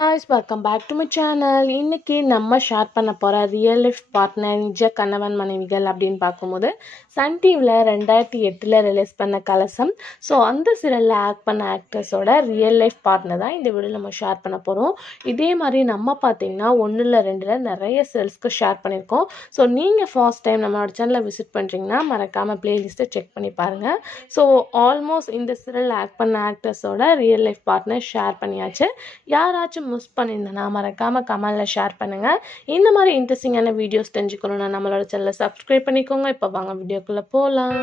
Guys, welcome back to my channel. இன்னைக்கு நம்ம share பண்ண போற ரியல் லைஃப் பார்ட்னர் நிஜ கணவன் மனைவிகள் அப்படின்னு பார்க்கும்போது சன் டிவியில் 2008 ரிலீஸ் பண்ண கலசம். ஸோ அந்த சீரியலில் ஆக்ட் பண்ண ஆக்டர்ஸோட ரியல் லைஃப் பார்ட்னர் தான் இந்த வீடியோ நம்ம ஷேர் பண்ண போகிறோம். இதே மாதிரி நம்ம பார்த்தீங்கன்னா 1-2 நிறைய சீரியல்ஸ்க்கு ஷேர் பண்ணியிருக்கோம். ஸோ நீங்கள் ஃபர்ஸ்ட் டைம் நம்மளோட சேனலை விசிட் பண்ணுறீங்கன்னா மறக்காமல் பிளேலிஸ்ட்டை செக் பண்ணி பாருங்கள். ஸோ ஆல்மோஸ்ட் இந்த சீரியலில் ஆக்ட் பண்ண ஆக்டர்ஸோட ரியல் லைஃப் பார்ட்னர் ஷேர் பண்ணியாச்சு. யாராச்சும் மிஸ் பண்ணியிருந்தேன்னா மறக்காமல் கமெண்டில் ஷேர் பண்ணுங்கள். இந்த மாதிரி இன்ட்ரெஸ்டிங்கான வீடியோஸ் தெரிஞ்சுக்கணுன்னா நம்மளோட சேனலை சப்ஸ்கிரைப் பண்ணிக்கோங்க. இப்போ வாங்க வீடியோக்குள்ளே போகலாம்.